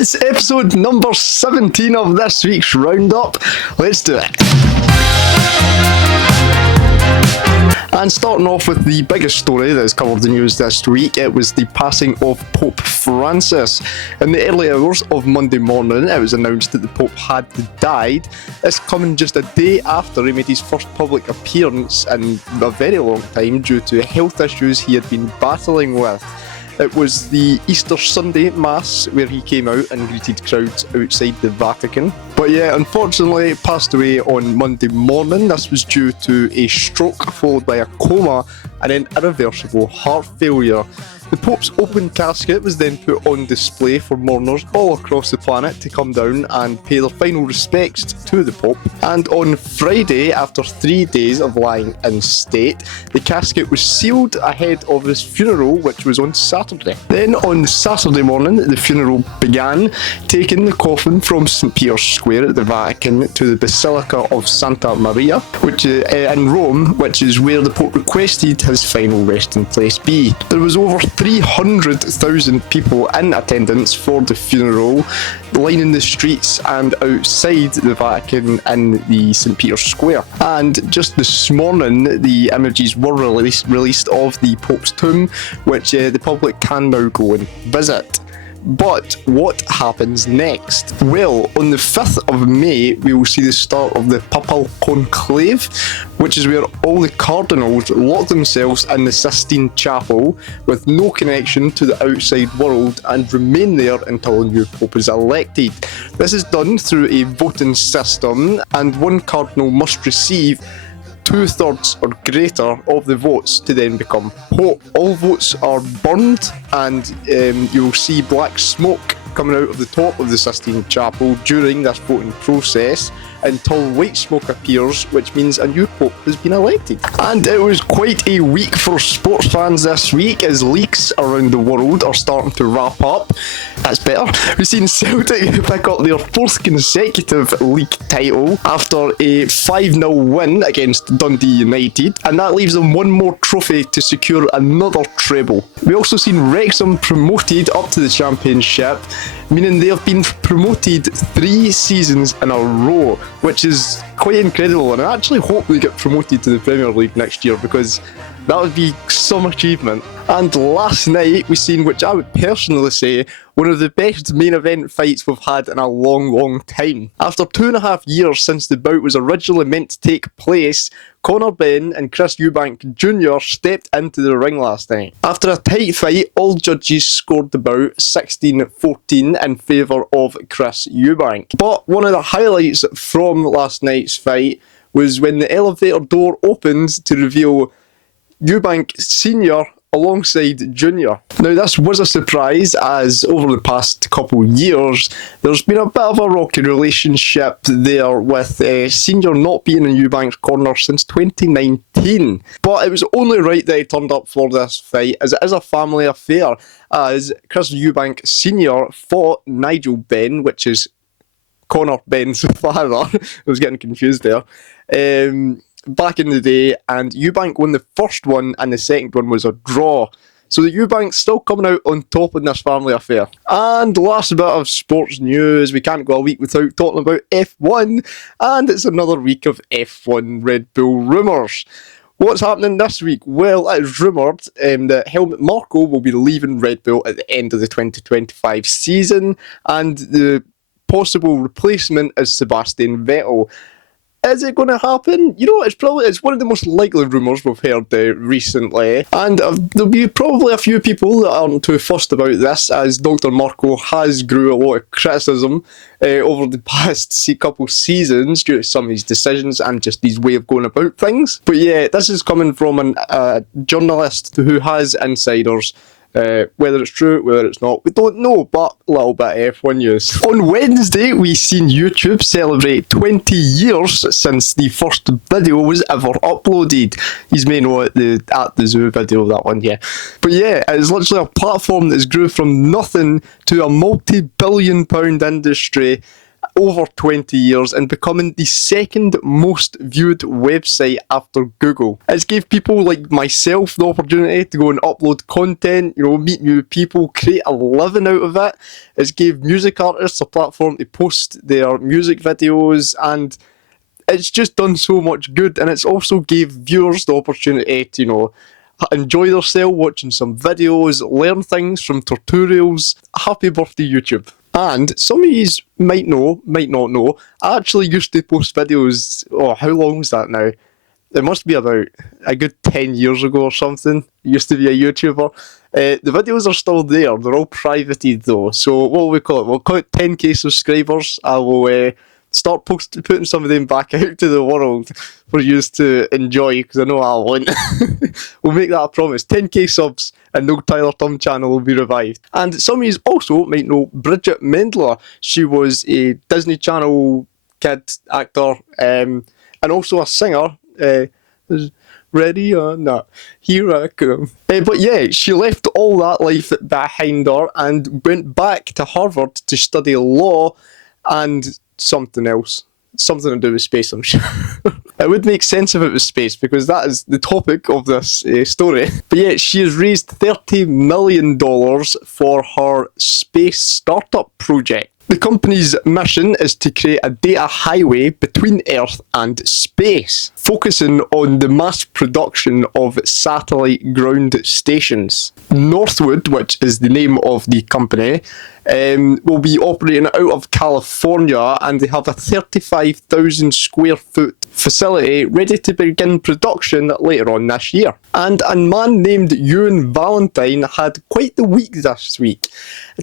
It's episode number 17 of this week's Roundup. Let's do it. And starting off with the biggest story that has covered the news this week, it was the passing of Pope Francis. In the early hours of Monday morning, it was announced that the Pope had died. This coming just a day after he made his first public appearance in a very long time due to health issues he had been battling with. It was the Easter Sunday Mass where he came out and greeted crowds outside the Vatican. But yeah, unfortunately, passed away on Monday morning. This was due to a stroke followed by a coma and then irreversible heart failure. The Pope's open casket was then put on display for mourners all across the planet to come down and pay their final respects to the Pope. And on Friday, after 3 days of lying in state, the casket was sealed ahead of his funeral, which was on Saturday. Then on Saturday morning, the funeral began, taking the coffin from St. Peter's Square at the Vatican to the Basilica of Santa Maria, which is in Rome, which is where the Pope requested his final resting place be. There was over 300,000 people in attendance for the funeral, lining the streets and outside the Vatican in the St. Peter's Square. And just this morning, the images were released of the Pope's tomb, which the public can now go and visit. But what happens next? Well, on the 5th of May, we will see the start of the Papal Conclave, which is where all the cardinals lock themselves in the Sistine Chapel with no connection to the outside world and remain there until a new pope is elected. This is done through a voting system, and one cardinal must receive 2/3 or greater of the votes to then become pope. All votes are burned, and you will see black smoke coming out of the top of the Sistine Chapel during this voting process until white smoke appears, which means a new pope has been elected. And it was quite a week for sports fans this week, as leagues around the world are starting to wrap up. That's better. We've seen Celtic pick up their 4th consecutive league title after a 5-0 win against Dundee United, and that leaves them one more trophy to secure another treble. We also seen Wrexham promoted up to the Championship, meaning they have been promoted 3 seasons in a row, which is quite incredible, and I actually hope they get promoted to the Premier League next year, because that would be some achievement. And last night we seen, which I would personally say, one of the best main event fights we've had in a long time. After 2.5 years since the bout was originally meant to take place, Conor Benn and Chris Eubank Jr. stepped into the ring last night. After a tight fight, all judges scored the bout 16-14 in favour of Chris Eubank. But one of the highlights from last night's fight was when the elevator door opened to reveal Eubank Sr. alongside Junior. Now, this was a surprise, as over the past couple years there's been a bit of a rocky relationship there, with Senior not being in Eubank's corner since 2019. But it was only right that he turned up for this fight, as it is a family affair, as Chris Eubank Senior fought Nigel Benn, which is Conor Benn's father. I was getting confused there. Back in the day, and Eubank won the first one and the second one was a draw. So the Eubank's still coming out on top in this family affair. And last bit of sports news, we can't go a week without talking about F1, and it's another week of F1 Red Bull rumours. What's happening this week? Well, it is rumoured that Helmut Marko will be leaving Red Bull at the end of the 2025 season, and the possible replacement is Sebastian Vettel. Is it going to happen? You know, it's one of the most likely rumours we've heard recently, and there'll be probably a few people that aren't too fussed about this, as Dr. Marko has grew a lot of criticism over the past couple seasons due to some of his decisions and just his way of going about things. But yeah, this is coming from a journalist who has insiders. Whether it's true, whether it's not, we don't know, but a little bit of F1 news. On Wednesday, we seen YouTube celebrate 20 years since the first video was ever uploaded. You may know it, the At The Zoo video, that one, yeah. But yeah, it's literally a platform that has grew from nothing to a multi-billion-pound industry over 20 years and becoming the second most viewed website after Google. It's gave people like myself the opportunity to go and upload content, meet new people, create a living out of it. It's gave music artists a platform to post their music videos, and it's just done so much good. And it's also gave viewers the opportunity to, enjoy themselves watching some videos, learn things from tutorials. Happy birthday, YouTube. And some of you might know, might not know, I actually used to post videos, how long was that now? It must be about a good 10 years ago or something. Used to be a YouTuber. The videos are still there, they're all privated though. So what will we call it? We'll call it 10k subscribers. I will start putting some of them back out to the world for you to enjoy, because I know I won't. We'll make that a promise. 10k subs and no Tyler.tum channel will be revived. And some of you also might know Bridget Mendler. She was a Disney Channel kid actor and also a singer. Ready or not, here I come. But yeah, she left all that life behind her and went back to Harvard to study law and something else. Something to do with space, I'm sure. It would make sense if it was space, because that is the topic of this story. But yeah, she has raised $30 million for her space startup project. The company's mission is to create a data highway between Earth and space, focusing on the mass production of satellite ground stations. Northwood, which is the name of the company, will be operating out of California, and they have a 35,000 square foot facility ready to begin production later on this year. And a man named Ewan Valentine had quite the week this week.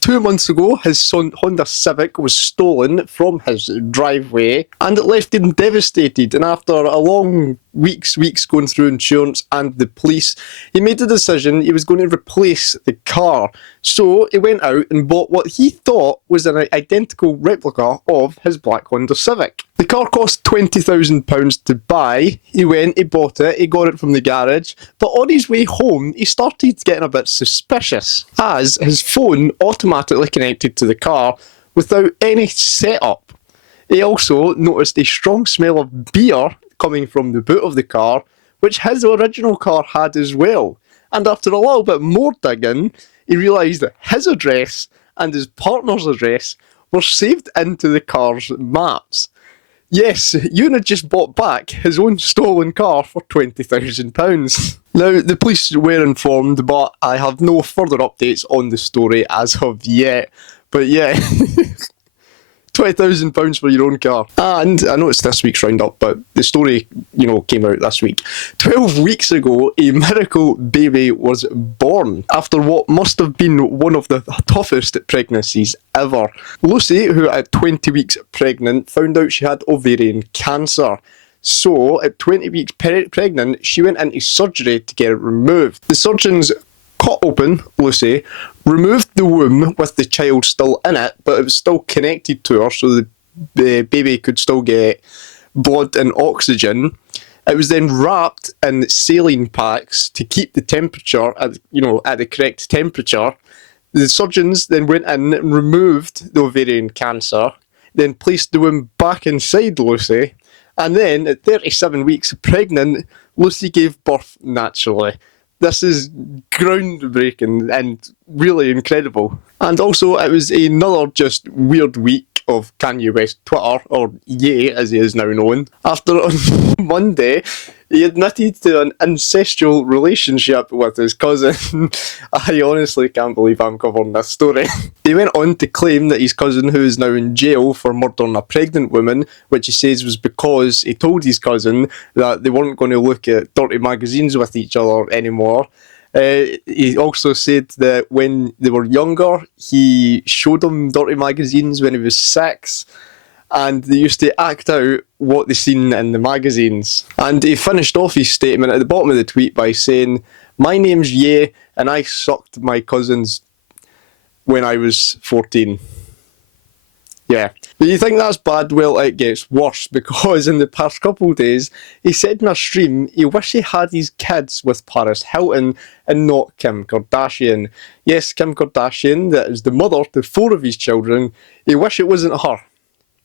2 months ago, his Honda Civic was stolen from his driveway, and it left him devastated. And after a long weeks going through insurance and the police, he made the decision he was going to replace the car. So he went out and bought what he thought was an identical replica of his black Honda Civic. The car cost £20,000 to buy. He went, he bought it, he got it from the garage, but on his way home, he started getting a bit suspicious, as his phone automatically connected to the car without any setup. He also noticed a strong smell of beer coming from the boot of the car, which his original car had as well. And after a little bit more digging, he realised that his address and his partner's address were saved into the car's maps. Yes, Ewan had just bought back his own stolen car for £20,000. Now, the police were informed, but I have no further updates on the story as of yet. But yeah, £20,000 for your own car. And I know it's this week's Roundup, but the story, came out this week. 12 weeks ago, a miracle baby was born after what must have been one of the toughest pregnancies ever. Lucy, who at 20 weeks pregnant, found out she had ovarian cancer. So, at 20 weeks pregnant, she went into surgery to get it removed. The surgeons cut open Lucy, removed the womb with the child still in it, but it was still connected to her, so the baby could still get blood and oxygen. It was then wrapped in saline packs to keep the temperature at the correct temperature. The surgeons then went in and removed the ovarian cancer, then placed the womb back inside Lucy, and then at 37 weeks pregnant, Lucy gave birth naturally. This is groundbreaking and really incredible. And also, it was another just weird week of Kanye West Twitter, or Ye as he is now known, after on Monday he admitted to an incestual relationship with his cousin. I honestly can't believe I'm covering this story. He went on to claim that his cousin, who is now in jail for murdering a pregnant woman, which he says was because he told his cousin that they weren't going to look at dirty magazines with each other anymore. He also said that when they were younger, he showed them dirty magazines when he was 6, and they used to act out what they seen in the magazines. And he finished off his statement at the bottom of the tweet by saying, "My name's Ye, and I sucked my cousins when I was 14. Yeah. Do you think that's bad? Well, it gets worse, because in the past couple of days, he said in a stream he wished he had his kids with Paris Hilton and not Kim Kardashian. Yes, Kim Kardashian, that is the mother to 4 of his children. He wished it wasn't her.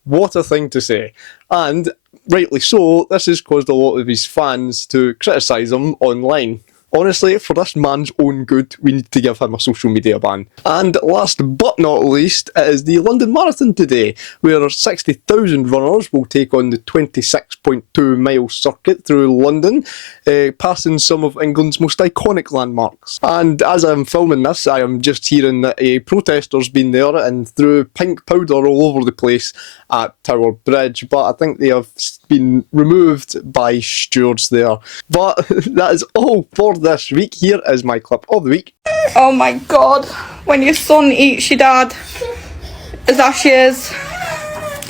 What a thing to say. And rightly so, this has caused a lot of his fans to criticise him online. Honestly, for this man's own good, we need to give him a social media ban. And last but not least, it is the London Marathon today, where 60,000 runners will take on the 26.2 mile circuit through London, passing some of England's most iconic landmarks. And as I'm filming this, I am just hearing that a protester's been there and threw pink powder all over the place at Tower Bridge, but I think they have been removed by stewards there. But that is all for this week. Here is my clip of the week. Oh my god, when your son eats your dad as ashes.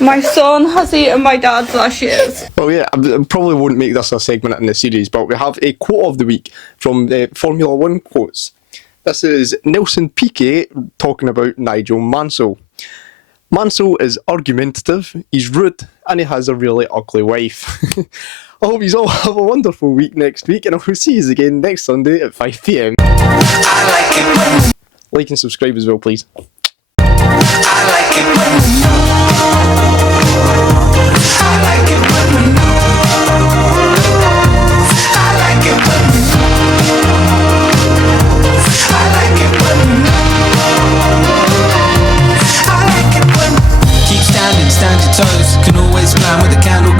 My son has eaten my dad's ashes. Well, yeah, I probably won't make this a segment in the series, but we have a quote of the week from the Formula 1 quotes. This is Nelson Piquet talking about Nigel Mansell. Mansell is argumentative, he's rude, and he has a really ugly wife. I hope you all have a wonderful week next week, and I will see you again next Sunday at 5 PM. Like and subscribe as well, please. Stand your toes, can always climb with the candle go.